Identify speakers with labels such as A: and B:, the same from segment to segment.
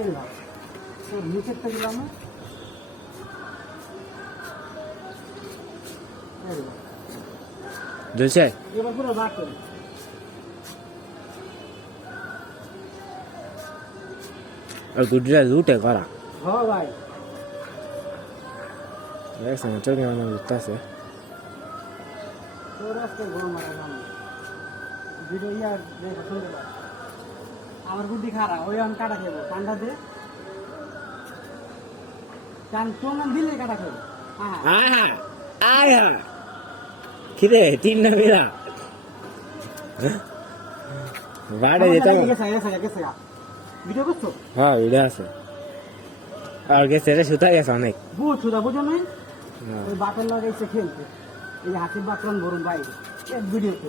A: এই ভাব তোর নিচের থেকে দিলাম।
B: দুশে
A: এবার পুরো বাদ করি
B: আর লুটে করা।
A: হ ভাই
B: দেখছেন চোখে মানে বুঝতেছে
A: তোর গরম মারা ভিডিও ইয়ার দেখো শুনতে পার আমার বুদ্ধি খারাপ ওই আমি কাটা খেবো ঠান্ডা দিয়ে চান চোনান দিলে কাটা খেবো। হ্যাঁ
B: আহা আহা কিরে তিন না মিলা বাড়ে যেতে
A: ভিডিও করছ?
B: হ্যাঁ ভিডিও আছে। আর গেছে রে সুতা গেছে অনেক।
A: বুঝছ দা বুঝো নাই?
B: হ্যাঁ।
A: ওই বাপের লাগাইছে খেলতে এই হাসির বাপরান ভরুন বাইরে। এক ভিডিওতে।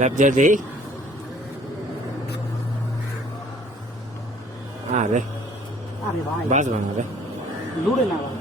A: လက်
B: ပြသေးအားလေ
A: ဘာဘာ
B: စံလဲလူ
A: တွေနာလား